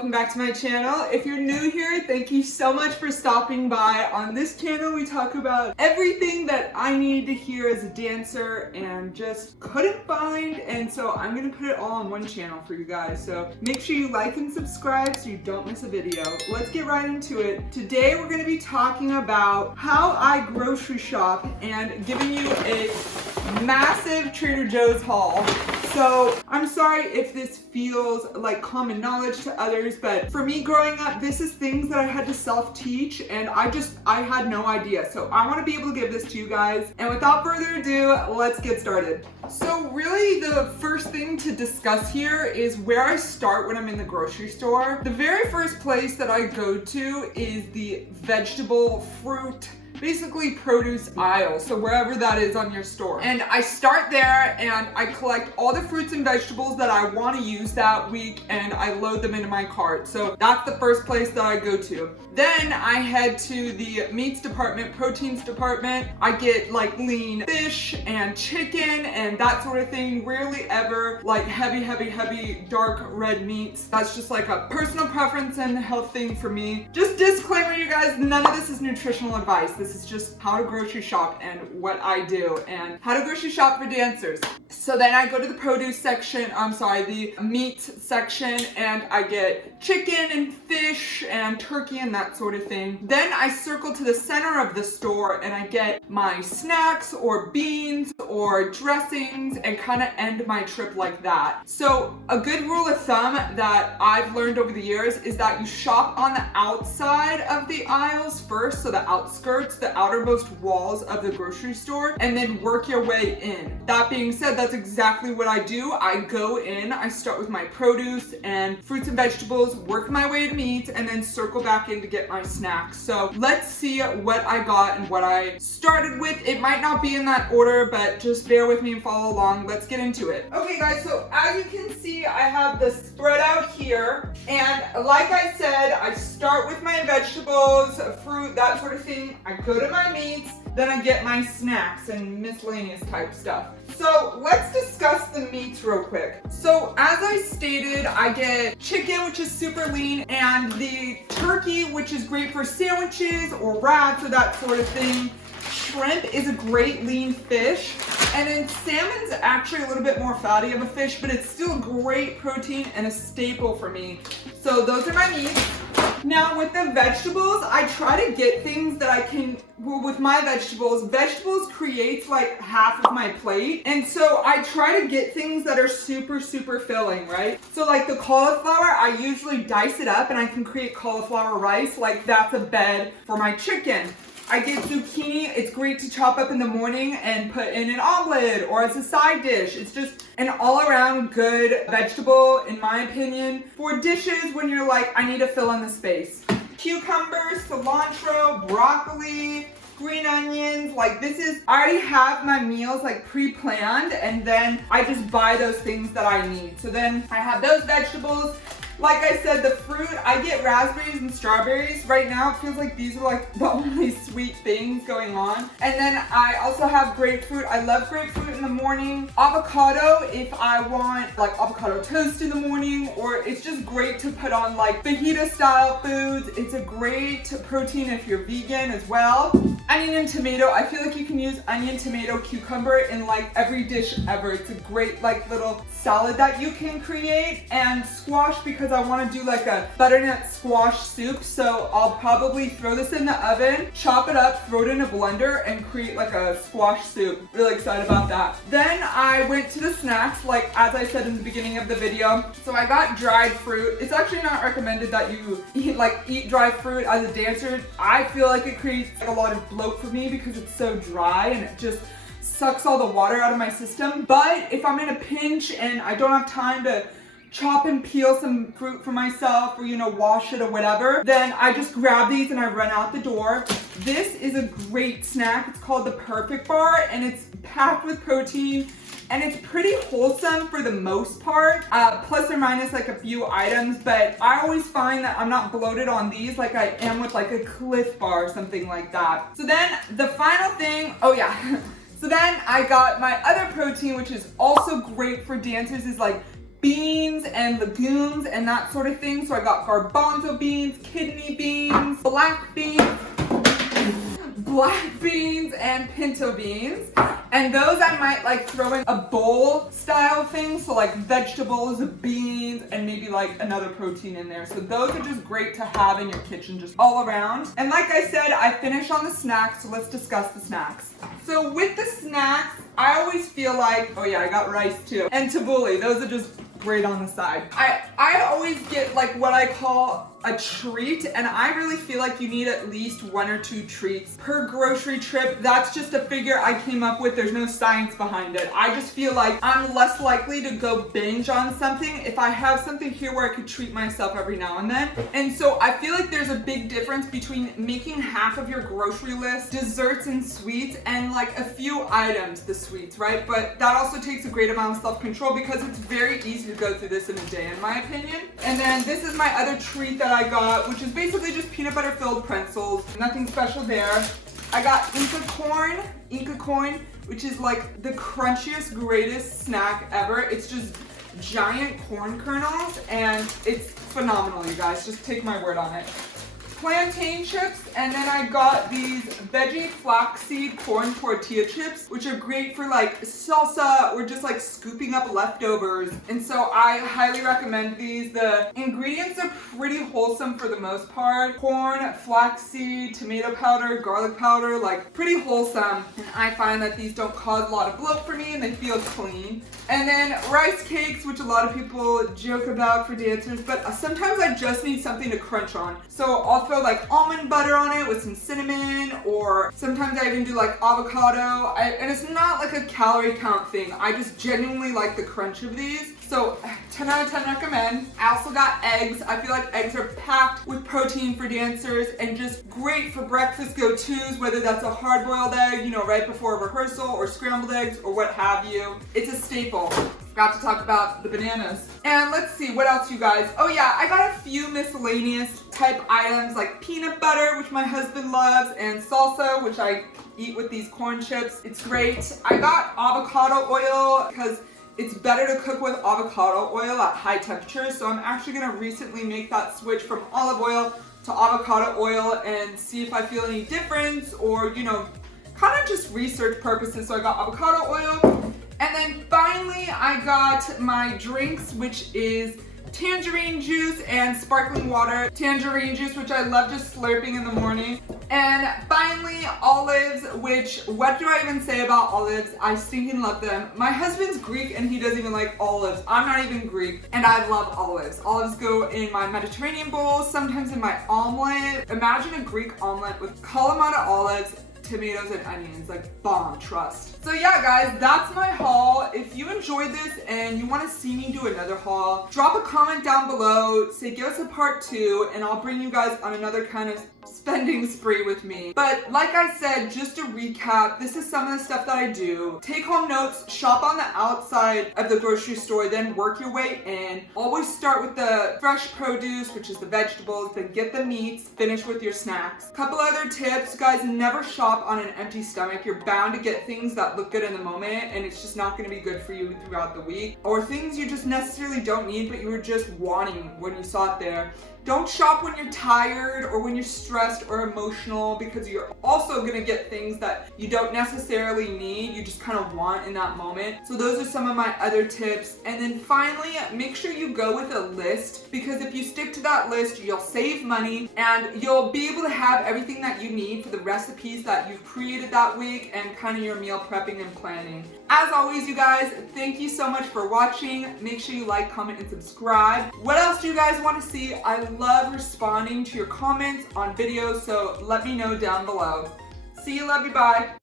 welcome back to my channel. If you're new here, thank you so much for stopping by. On this channel, we talk about everything that I need to hear as a dancer and just couldn't find, and so I'm gonna put it all on one channel for you guys. So make sure you like and subscribe so you don't miss a video. Let's get right into it. Today, we're gonna be talking about how I grocery shop and giving you a massive Trader Joe's haul. So I'm sorry if this feels like common knowledge to others, but for me growing up, this is things that I had to self-teach, and I had no idea. So I want to be able to give this to you guys. And without further ado, let's get started. So really the first thing to discuss here is where I start when I'm in the grocery store. The very first place that I go to is the vegetable, fruit, basically produce aisle, so wherever that is on your store. And I start there and I collect all the fruits and vegetables that I want to use that week and I load them into my cart. So that's the first place that I go to. Then I head to the meats department, proteins department. I get like lean fish and chicken and that sort of thing. Rarely ever like heavy dark red meats. That's just like a personal preference and health thing for me. Just disclaimer, you guys, none of this is nutritional advice. This is just how to grocery shop and what I do and how to grocery shop for dancers. So then I go to the produce section, the meat section, and I get chicken and fish and turkey and that sort of thing. Then I circle to the center of the store and I get my snacks or beans or dressings and kind of end my trip like that. So a good rule of thumb that I've learned over the years is that you shop on the outside of the aisles first, so the outskirts, the outermost walls of the grocery store, and then work your way in. That being said, that's exactly what I do. I go in, I start with my produce and fruits and vegetables, work my way to meat, and then circle back in to get my snacks. So let's see what I got and what I started with. It might not be in that order, but just bear with me and follow along. Let's get into it. Okay guys, so as you can see, I have the spread out here, and like I said, I start with my vegetables, fruit, that sort of thing. I go to my meats, then I get my snacks and miscellaneous type stuff. So let's discuss the meats real quick. So as I stated, I get chicken, which is super lean, and the turkey, which is great for sandwiches or wraps or that sort of thing. Shrimp is a great lean fish, and then salmon's actually a little bit more fatty of a fish, but it's still great protein and a staple for me. So those are my meats. Now with the vegetables, I try to get things that I can, well, with my vegetables creates like half of my plate. And so I try to get things that are super filling, right? So like the cauliflower, I usually dice it up and I can create cauliflower rice, like that's a bed for my chicken. I get zucchini, it's great to chop up in the morning and put in an omelet or as a side dish. It's just an all-around good vegetable, in my opinion, for dishes when you're like, I need to fill in the space. Cucumbers, cilantro, broccoli, green onions, like this is, I already have my meals like pre-planned and then I just buy those things that I need. So then I have those vegetables. Like I said, the fruit, I get raspberries and strawberries. Right now, it feels like these are like the only sweet things going on. And then I also have grapefruit. I love grapefruit in the morning. Avocado, if I want like avocado toast in the morning, or it's just great to put on like fajita style foods. It's a great protein if you're vegan as well. Onion and tomato, I feel like you can use onion, tomato, cucumber in like every dish ever. It's a great like little salad that you can create. And squash, because I want to do like a butternut squash soup, so I'll probably throw this in the oven, chop it up, throw it in a blender, and create like a squash soup. Really excited about that. Then I went to the snacks, like as I said in the beginning of the video. So I got dried fruit. It's actually not recommended that you eat dry fruit as a dancer. I feel like it creates like a lot of bloat for me because it's so dry and it just sucks all the water out of my system. But if I'm in a pinch and I don't have time to chop and peel some fruit for myself or, wash it or whatever, then I just grab these and I run out the door. This is a great snack. It's called the Perfect Bar and it's packed with protein and it's pretty wholesome for the most part, plus or minus like a few items, but I always find that I'm not bloated on these like I am with like a Cliff Bar or something like that. So then the final thing, so then I got my other protein, which is also great for dancers, is like beans and legumes and that sort of thing. So I got garbanzo beans, kidney beans, black beans, and pinto beans. And those I might like throw in a bowl style thing. So like vegetables, beans, and maybe like another protein in there. So those are just great to have in your kitchen just all around. And like I said, I finished on the snacks. So let's discuss the snacks. So with the snacks, I always feel like, oh yeah, I got rice too. And tabbouleh, those are just great on the side. I always get like what I call a treat, and I really feel like you need at least 1 or 2 treats per grocery trip. That's just a figure I came up with. There's no science behind it. I just feel like I'm less likely to go binge on something if I have something here where I could treat myself every now and then. And so I feel like there's a big difference between making half of your grocery list desserts and sweets and like a few items, the sweets, right? But that also takes a great amount of self-control because it's very easy to go through this in a day, in my opinion. And then this is my other treat that I got, which is basically just peanut butter filled pretzels. Nothing special there. I got Inca corn, which is like the crunchiest, greatest snack ever. It's just giant corn kernels and it's phenomenal, you guys. Just take my word on it. Plantain chips, and then I got these veggie flaxseed corn tortilla chips, which are great for like salsa or just like scooping up leftovers. And so I highly recommend these. The ingredients are pretty wholesome for the most part. Corn, flaxseed, tomato powder, garlic powder, like pretty wholesome. And I find that these don't cause a lot of bloat for me and they feel clean. And then rice cakes, which a lot of people joke about for dancers, but sometimes I just need something to crunch on. So I'll throw like almond butter on it with some cinnamon, or sometimes I even do like avocado. And it's not like a calorie count thing. I just genuinely like the crunch of these. So 10 out of 10 recommend. I also got eggs. I feel like eggs are packed with protein for dancers and just great for breakfast go-tos, whether that's a hard-boiled egg, you know, right before a rehearsal, or scrambled eggs, or what have you. It's a staple. Forgot to talk about the bananas. And let's see, what else, you guys? Oh yeah, I got a few miscellaneous type items like peanut butter, which my husband loves, and salsa, which I eat with these corn chips. It's great. I got avocado oil because it's better to cook with avocado oil at high temperatures. So I'm actually gonna recently make that switch from olive oil to avocado oil and see if I feel any difference, or, you know, kind of just research purposes. So I got avocado oil. And then finally, I got my drinks, which is tangerine juice and sparkling water. Tangerine juice, which I love just slurping in the morning. And finally, olives, which, what do I even say about olives? I stinking love them. My husband's Greek and he doesn't even like olives. I'm not even Greek and I love olives. Olives go in my Mediterranean bowl, sometimes in my omelet. Imagine a Greek omelet with Kalamata olives, tomatoes and onions, like bomb, trust. So yeah, guys, that's my haul. If you enjoyed this and you want to see me do another haul, drop a comment down below, say give us a part 2, and I'll bring you guys on another kind of spending spree with me. But like I said, just to recap, this is some of the stuff that I do. Take home notes, shop on the outside of the grocery store, then work your way in. Always start with the fresh produce, which is the vegetables, then get the meats, finish with your snacks. Couple other tips, guys, never shop on an empty stomach. You're bound to get things that look good in the moment and it's just not going to be good for you throughout the week, or things you just necessarily don't need but you were just wanting when you saw it there. Don't shop when you're tired or when you're stressed or emotional, because you're also gonna get things that you don't necessarily need, you just kind of want in that moment. So those are some of my other tips. And then finally, make sure you go with a list, because if you stick to that list, you'll save money and you'll be able to have everything that you need for the recipes that you've created that week and kind of your meal prepping and planning. As always, you guys, thank you so much for watching. Make sure you like, comment, and subscribe. What else do you guys want to see? I love responding to your comments on videos, so let me know down below. See you, love you, bye.